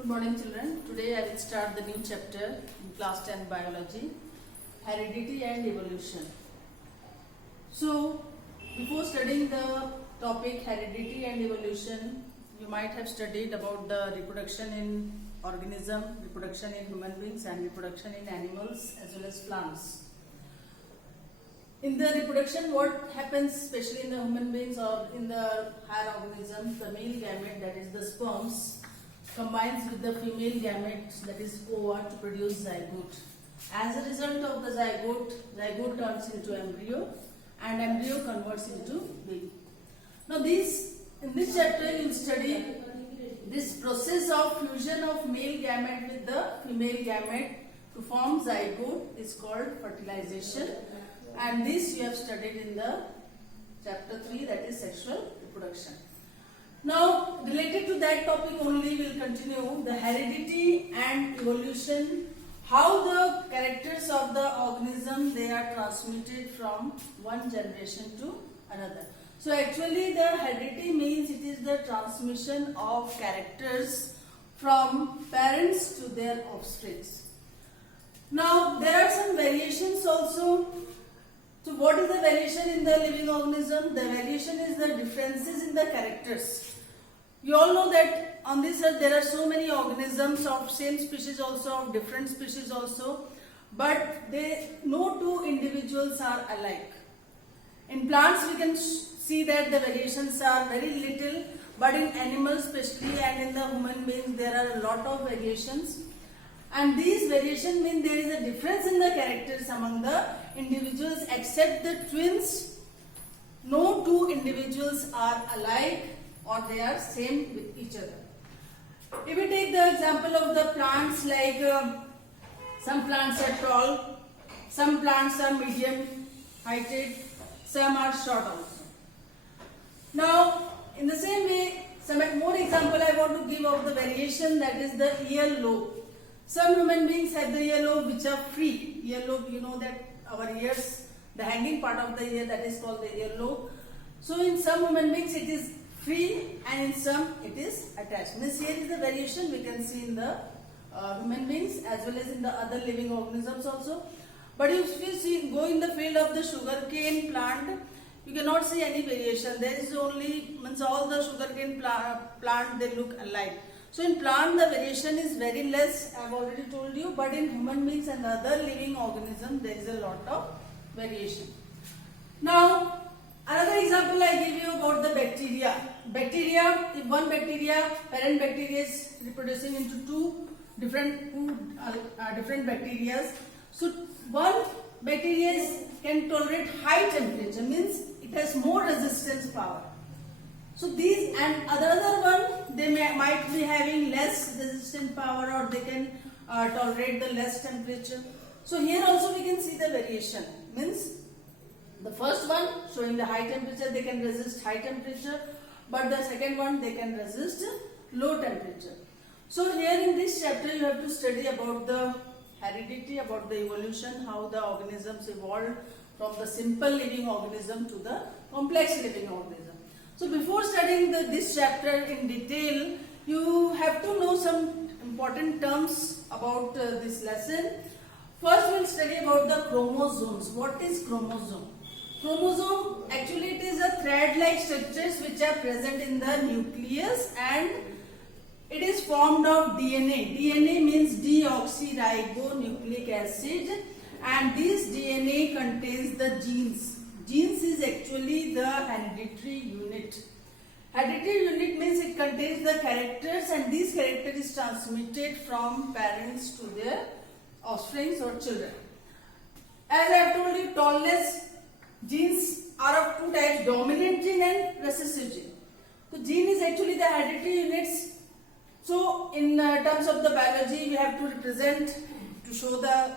Good morning, children. Today I will start the new chapter in class 10 biology, heredity and evolution. So, before studying the topic heredity and evolution, you might have studied about the reproduction in organism, reproduction in human beings and reproduction in animals as well as plants. In the reproduction, what happens especially in the human beings or in the higher organisms, the male gamete, that is the sperms, combines with the female gamete, that is ova, to produce zygote. As a result of the zygote turns into embryo and embryo converts into baby. Now in this chapter you will study this process of fusion of male gamete with the female gamete to form zygote is called fertilization, and this you have studied in the chapter 3, that is sexual reproduction. Now, related to that topic only, we will continue the heredity and evolution, how the characters of the organism, they are transmitted from one generation to another. So, actually the heredity means it is the transmission of characters from parents to their offspring. Now, there are some variations also. So, what is the variation in the living organism? The variation is the differences in the characters. You all know that on this earth there are so many organisms of same species also, of different species also, but no two individuals are alike. In plants we can see that the variations are very little, but in animals especially and in the human beings there are a lot of variations. And these variations mean there is a difference in the characters among the individuals, except the twins. No two individuals are alike or they are same with each other. If we take the example of the plants, like some plants are tall, some plants are medium heighted, some are short also. Now, in the same way, some more example I want to give of the variation, that is the ear lobe. Some human beings have the ear lobe which are free. Ear lobe, you know that our ears, the hanging part of the ear, that is called the ear lobe. So in some human beings it is free and in some it is attached. Means here is the variation we can see in the human beings as well as in the other living organisms also. But if you go in the field of the sugarcane plant, you cannot see any variation. There is only, means all the sugarcane plant they look alike. So in plant the variation is very less, I have already told you, but in human beings and other living organisms there is a lot of variation. Now another example I give you about the bacteria. Bacteria, if one bacteria, parent bacteria is reproducing into two different bacteria. So one bacteria can tolerate high temperature, means it has more resistance power. So these and other one, they might be having less resistant power or they can tolerate the less temperature. So here also we can see the variation, means the first one showing the high temperature, they can resist high temperature, but the second one they can resist low temperature. So here in this chapter you have to study about the heredity, about the evolution, how the organisms evolved from the simple living organism to the complex living organism. So before studying this chapter in detail, you have to know some important terms about this lesson. First we will study about the chromosomes. What is chromosome? Chromosome, actually it is a thread-like structures which are present in the nucleus and it is formed of DNA. DNA means deoxyribonucleic acid, and this DNA contains the genes. Genes is actually the hereditary unit. Hereditary unit means it contains the characters and these characters is transmitted from parents to their offspring or children. As I have told you, tallness, genes are of two types, dominant gene and recessive gene. So gene is actually the hereditary units. So in terms of the biology, we have to represent, to show the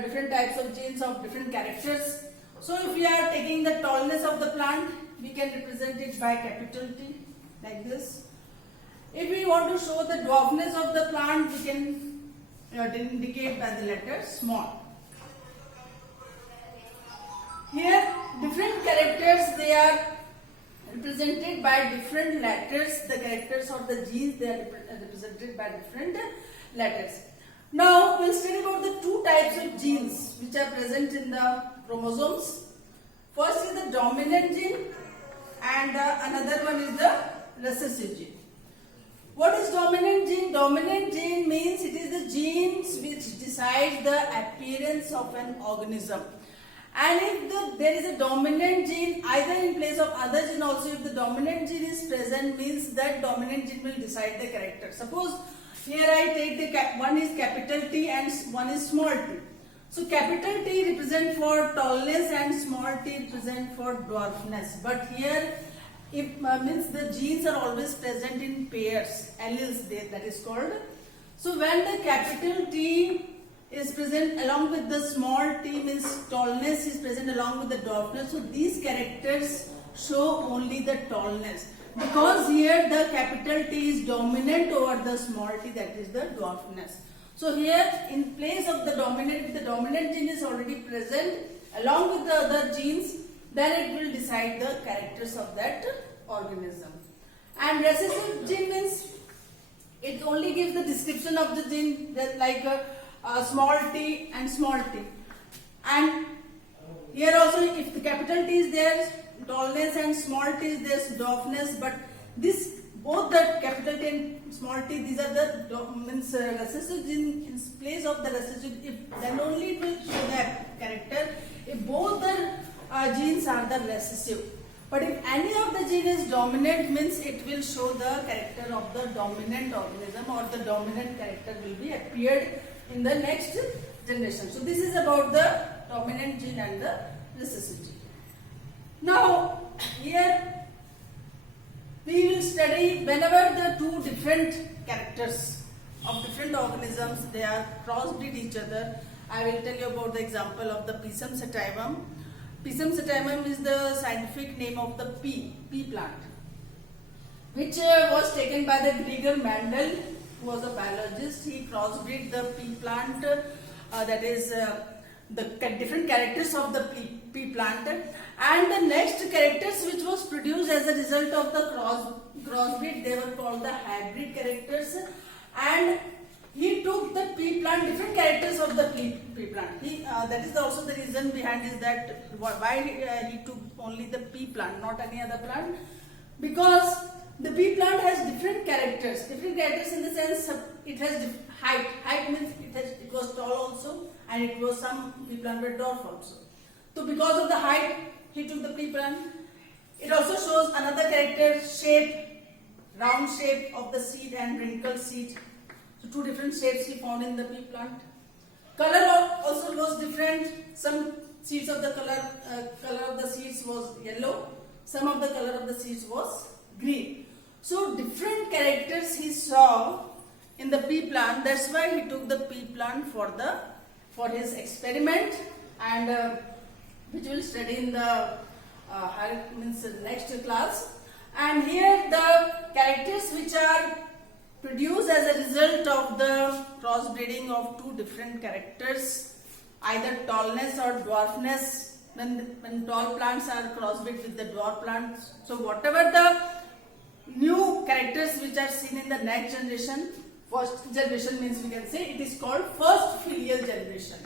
different types of genes of different characters. So if we are taking the tallness of the plant, we can represent it by capital T, like this. If we want to show the dwarfness of the plant, we can indicate by the letter small. Here different characters, they are represented by different letters. The characters of the genes, they are represented by different letters. Now we'll study about the two types of genes which are present in the chromosomes. First is the dominant gene and another one is the recessive gene. What is dominant gene? Dominant gene means it is the genes which decide the appearance of an organism. And if there is a dominant gene either in place of other gene also, if the dominant gene is present, means that dominant gene will decide the character. Suppose here I take the one is capital T and one is small t. So capital T represent for tallness and small t represent for dwarfness. But here it means the genes are always present in pairs, alleles that is called. So when the capital T is present along with the small t, means tallness is present along with the dwarfness. So these characters show only the tallness, because here the capital T is dominant over the small t, that is the dwarfness. So here in place of the dominant, if the dominant gene is already present along with the other genes, then it will decide the characters of that organism. And recessive gene means it only gives the description of the gene, that like small t and small t. And here also if the capital T is there, tallness, and small t is there, dwarfness. But this both the capital T and small t, these are the recessive gene. In place of the recessive, if then only it will show the character if both the genes are the recessive. But if any of the gene is dominant, means it will show the character of the dominant organism, or the dominant character will be appeared in the next generation. So this is about the dominant gene and the recessive gene. Now here we will study whenever the two different characters of different organisms, they are crossbreed each other. I will tell you about the example of the Pisum sativum. Pisum sativum is the scientific name of the pea plant, which was taken by the Gregor Mendel, who was a biologist. He crossbreed the pea plant, that is the different characters of the pea plant, and the next characters which was produced as a result of the crossbreed, they were called the hybrid characters. And he took the pea plant, different characters of the pea plant. That is also the reason behind is that why he took only the pea plant, not any other plant, because the pea plant has different characters in the sense it has height. Height means it was tall also, and it was some pea plant were dwarf also. So because of the height, he took the pea plant. It also shows another character, shape, round shape of the seed and wrinkled seed. So two different shapes he found in the pea plant. Color also was different. Some seeds of the color of the seeds was yellow. Some of the color of the seeds was green. So different characters he saw in the pea plant. That's why he took the pea plant for his experiment, and which we will study in the next class. And here the characters which are produced as a result of the crossbreeding of two different characters, either tallness or dwarfness. When tall plants are crossbreed with the dwarf plants, so whatever the new characters which are seen in the next generation, first generation means we can say it is called first filial generation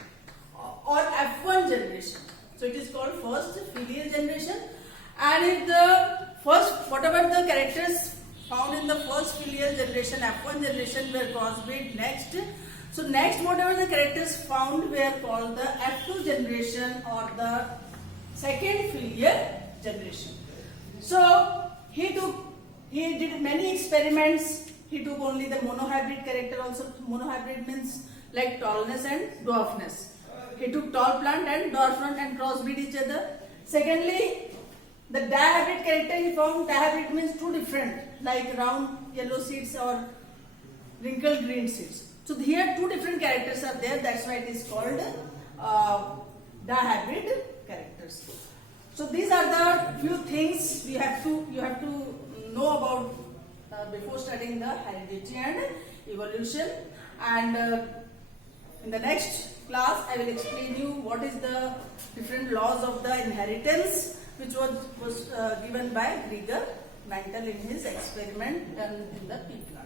or F1 generation. So it is called first filial generation. And if the first, whatever the characters found in the first filial generation, F1 generation, were crossbreed next. So next, whatever the characters found were called the F2 generation or the second filial generation. So he did many experiments. He took only the monohybrid character also. Monohybrid means like tallness and dwarfness. He took tall plant and dwarf plant and crossbreed each other. Secondly, the dihybrid character he found. Dihybrid means two different, like round yellow seeds or wrinkled green seeds. So here two different characters are there. That's why it is called dihybrid characters. So these are the few things you have to know about before studying the heredity and evolution. And in the next class, I will explain you what is the different laws of the inheritance which was given by Grieger Mantel in his experiment done in the pea plant.